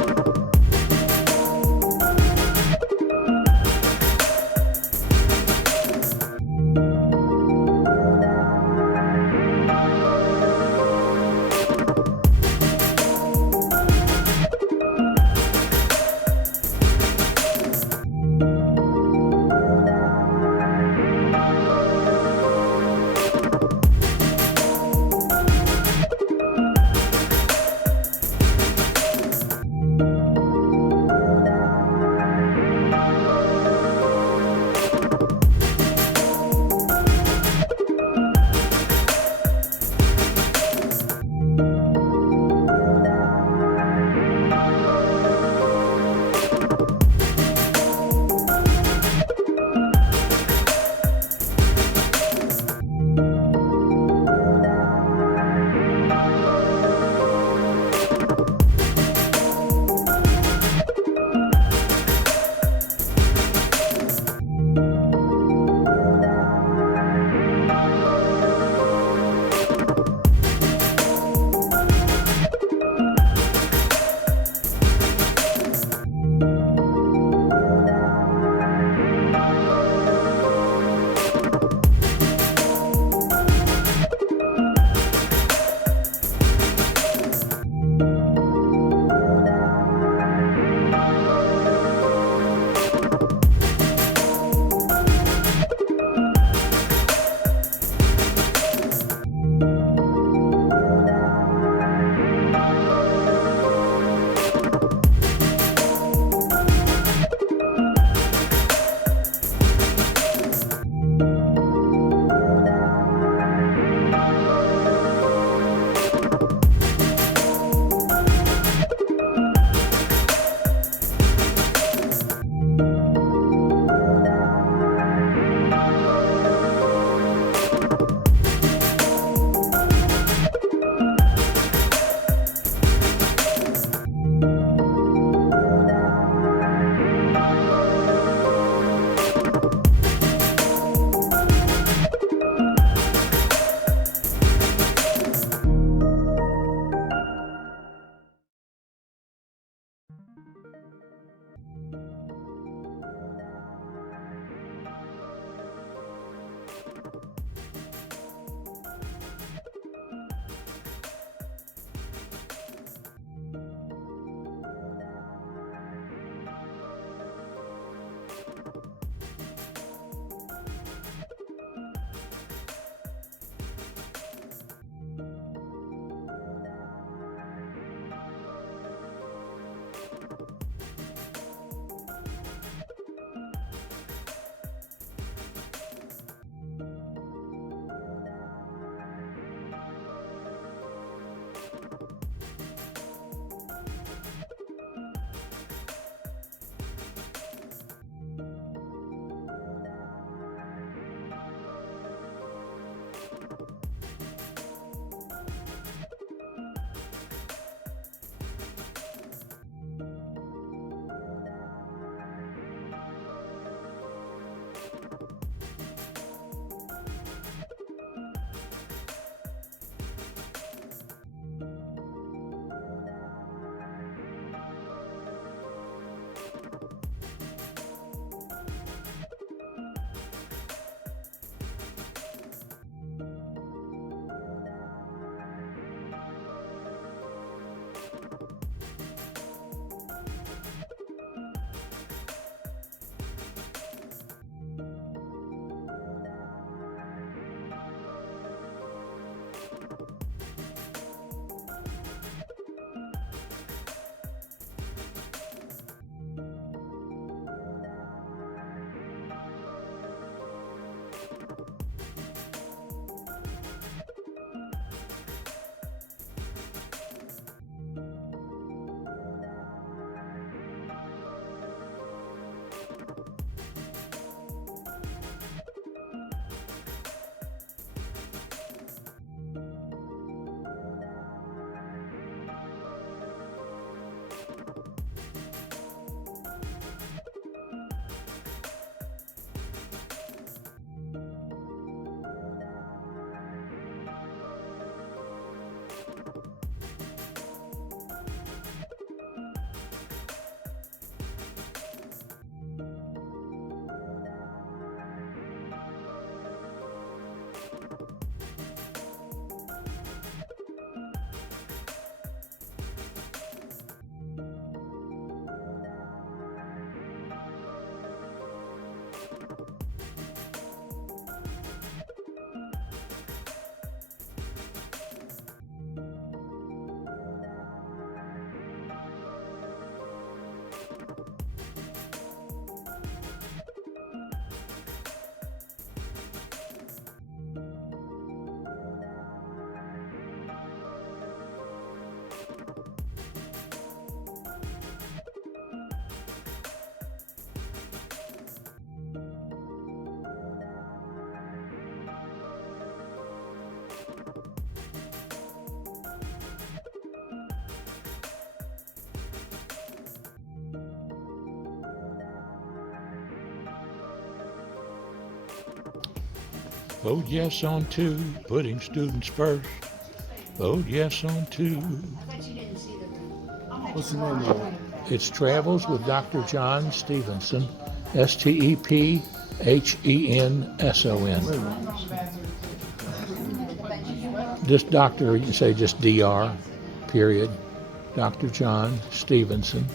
Thank you. Thank you. Vote yes on 2, putting students first. Vote yes on 2. What's the name of it? It's Travels with Dr. John Stephenson, Stephenson. Just doctor, you can say just DR, period. Dr. John Stephenson.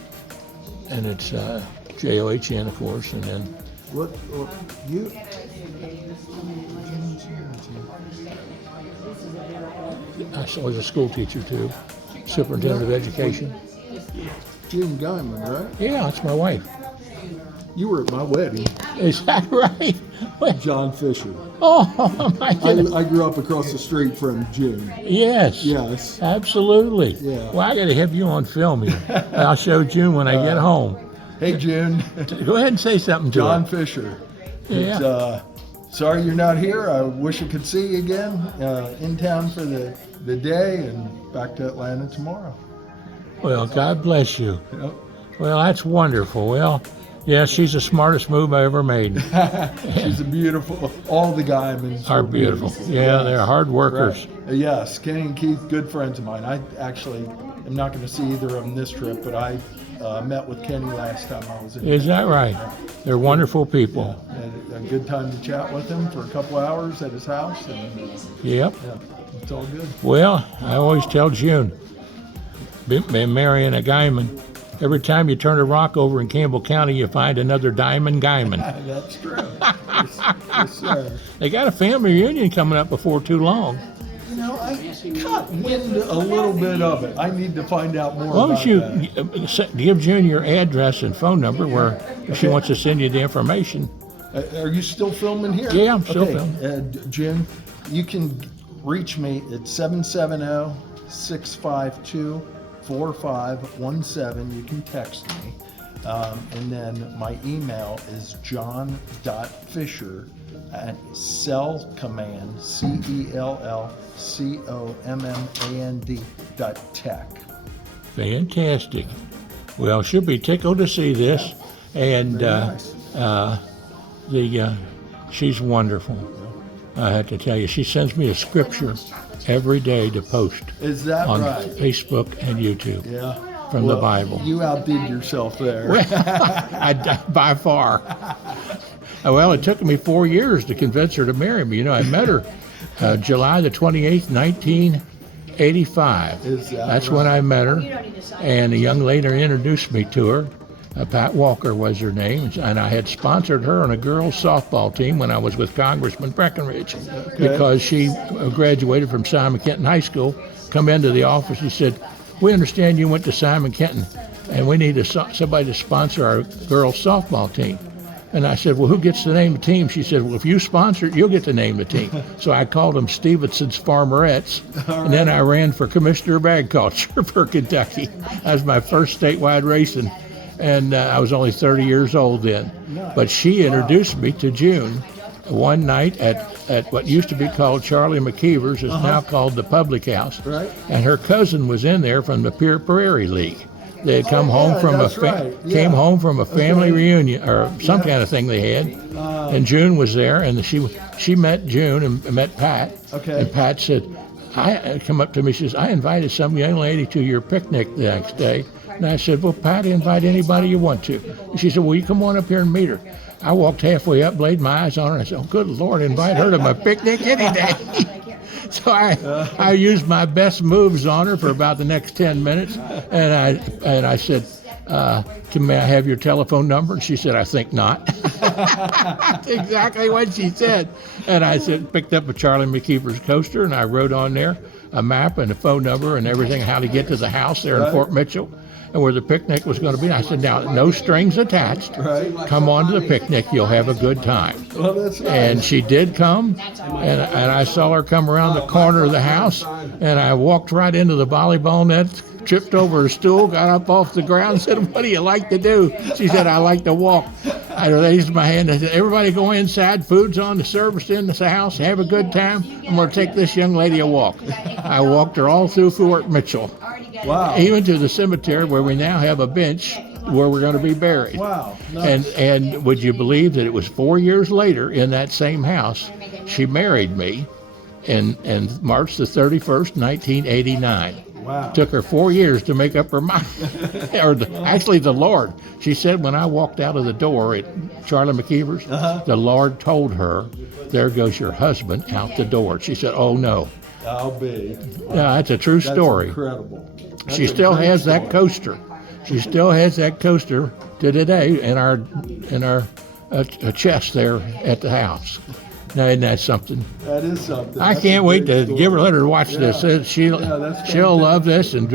And it's John, of course, and then What you? I was a school teacher too, superintendent of education. June Guyman, right? Yeah, that's my wife. You were at my wedding. Is that right? John Fisher. Oh, my goodness. I grew up across the street from June. Yes. Yes. Absolutely. Yeah. Well, I got to have you on film here. I'll show June when I get home. Hey, June. Go ahead and say something to John her. Fisher. Yeah. It's, sorry you're not here. I wish I could see you again. In town for the day and back to Atlanta tomorrow. Well, God bless you. Yep. Well, that's wonderful. Well, yeah, she's the smartest move I ever made. She's a beautiful. All the Guymans Are beautiful. Yeah, they're hard workers. Right. Yes, Kenny and Keith, good friends of mine. I actually am not going to see either of them this trip, but I met with Kenny last time I was in. Is that right? They're wonderful people. Had a good time to chat with him for a couple hours at his house, and Yep. yeah, it's all good. Well, I always tell June, Marianne Guyman, every time you turn a rock over in Campbell County, you find another Diamond Guyman. That's true. Yes, sir. They got a family reunion coming up before too long. You know, I caught wind a little bit of it. I need to find out more Why about don't you that. give June your address and phone number where if she wants to send you the information. Are you still filming here? Yeah, I'm still filming. Jim, you can reach me at 770-652-4517. You can text me. And then my email is john.fisher@cellcommand, CELLCOMMAND.tech. Fantastic. Well, she'll be tickled to see this. And she's wonderful. I have to tell you, she sends me a scripture every day to post Is that on right? Facebook and YouTube Yeah. from the Bible. You outdid yourself there. By far. Well, it took me 4 years to convince her to marry me. You know, I met her July the 28th, 1985. Is that That's right? when I met her. And a young lady introduced me to her. Pat Walker was her name, and I had sponsored her on a girls' softball team when I was with Congressman Breckenridge, because she graduated from Simon Kenton High School. Come into the office, she said, "We understand you went to Simon Kenton, and we need somebody to sponsor our girls' softball team." And I said, "Well, who gets to name the team?" She said, "Well, if you sponsor it, you'll get to name the team." So I called them Stephenson's Farmerettes, and then I ran for Commissioner of Agriculture for Kentucky. That was my first statewide racing. And I was only 30 years old then. But she introduced me to June one night at what used to be called Charlie McKeever's, is now called the Public House. Right. And her cousin was in there from the Pure Prairie League. They had come home from came home from a family reunion or some kind of thing they had. And June was there, and she met June and met Pat. Okay. And Pat said, come up to me, she says, "I invited some young lady to your picnic the next day." And I said, "Well, Pat, invite anybody you want to." And she said, "Well, you come on up here and meet her." I walked halfway up, laid my eyes on her, and I said, "Oh, good Lord, invite her to my picnic any day." So I used my best moves on her for about the next 10 minutes, and I said, "May I have your telephone number?" And she said, "I think not." That's exactly what she said. And I picked up a Charlie McKeever's coaster, and I wrote on there a map and a phone number and everything, how to get to the house there in Fort Mitchell, and where the picnic was going to be. And I said, "Now, no strings attached. Come on to the picnic. You'll have a good time." Well, that's nice. And she did come, and I saw her come around the corner of the house, and I walked right into the volleyball net, tripped over a stool, got up off the ground, and said, "What do you like to do?" She said, "I like to walk." I raised my hand and said, "Everybody go inside. Food's on the service in the house. Have a good time. I'm going to take this young lady a walk." I walked her all through Fort Mitchell. Wow. Even to the cemetery where we now have a bench where we're going to be buried. Wow. Nice. And would you believe that it was 4 years later in that same house, she married me in March the 31st, 1989. Wow. Took her 4 years to make up her mind. Actually, the Lord. She said when I walked out of the door at Charlie McKeever's, the Lord told her, "There goes your husband out the door." She said, "Oh no." I'll be. Yeah, that's a true story. That's incredible. That's She a still great has story. that coaster. She still has that coaster to today in our chest there at the house. Now, isn't that something? That is something. I That's can't a wait great to give her, story. let her watch this. that's She'll fantastic. love this and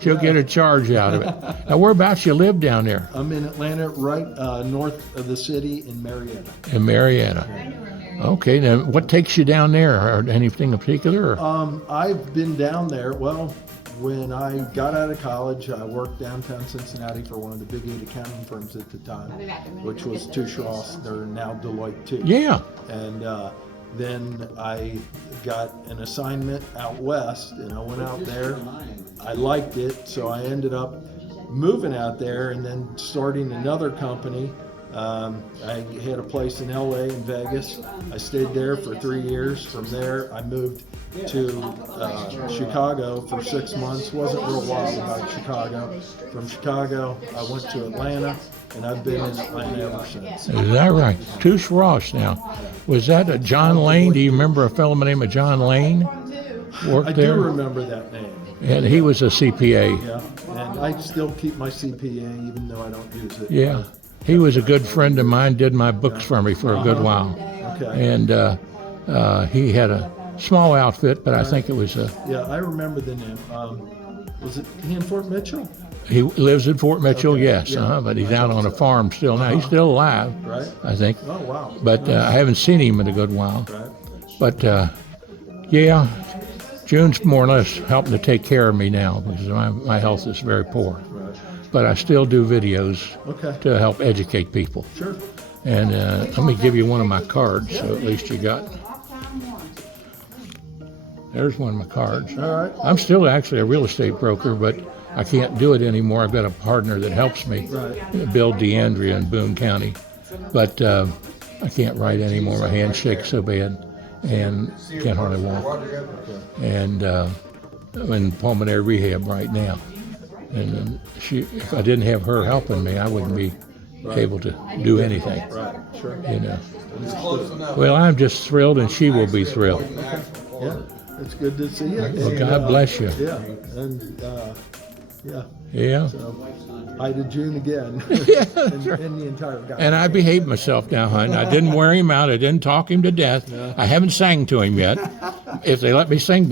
she'll get a charge out of it. Now, whereabouts you live down there? I'm in Atlanta, right north of the city in Marietta. In Marietta. Okay, now what takes you down there? Or anything in particular? Or? I've been down there. Well, when I got out of college, I worked downtown Cincinnati for one of the big 8 accounting firms at the time, which was Touche Ross. They're now Deloitte too. Yeah. And then I got an assignment out west, and I went out there. I liked it, so I ended up moving out there and then starting another company. I had a place in LA and Vegas. I stayed there for 3 years. From there, I moved to Chicago for 6 months. Wasn't real wild about Chicago. From Chicago, I went to Atlanta, and I've been in Atlanta ever since. Is that right? Touche Ross now. Was that a John Lane? Do you remember a fellow by the name of John Lane? Worked I there? do remember that name. And he was a CPA. Yeah, and I still keep my CPA even though I don't use it. Yeah. He was a good friend of mine, did my books for me for a good while. Okay. And he had a small outfit, but I think it was Yeah, I remember the name. Was it he in Fort Mitchell? he lives in Fort Mitchell, Okay, yes, yeah. but he's out on a farm still now. He's still alive, Right. I think. Oh wow. But I haven't seen him in a good while. Right. But yeah, June's more or less helping to take care of me now because my health is very poor. Right. But I still do videos Okay. to help educate people. Sure. And let me give you one of my cards, so at least you got. There's one of my cards. All right. I'm still actually a real estate broker, but I can't do it anymore. I've got a partner that helps me, Right. Bill DeAndrea in Boone County. But I can't write anymore. My hand shakes so bad and can't hardly walk. And I'm in pulmonary rehab right now. And if I didn't have her helping me, I wouldn't be able to do anything. Right. Sure. You know. Well, I'm just thrilled, and she will be thrilled. Yeah. It's good to see you. Well, And, God bless you. Yeah. And yeah. Yeah. So hi to June again. Yeah, and the entire guy. And I behaved myself now, hon. I didn't wear him out. I didn't talk him to death. I haven't sang to him yet. If they let me sing tonight,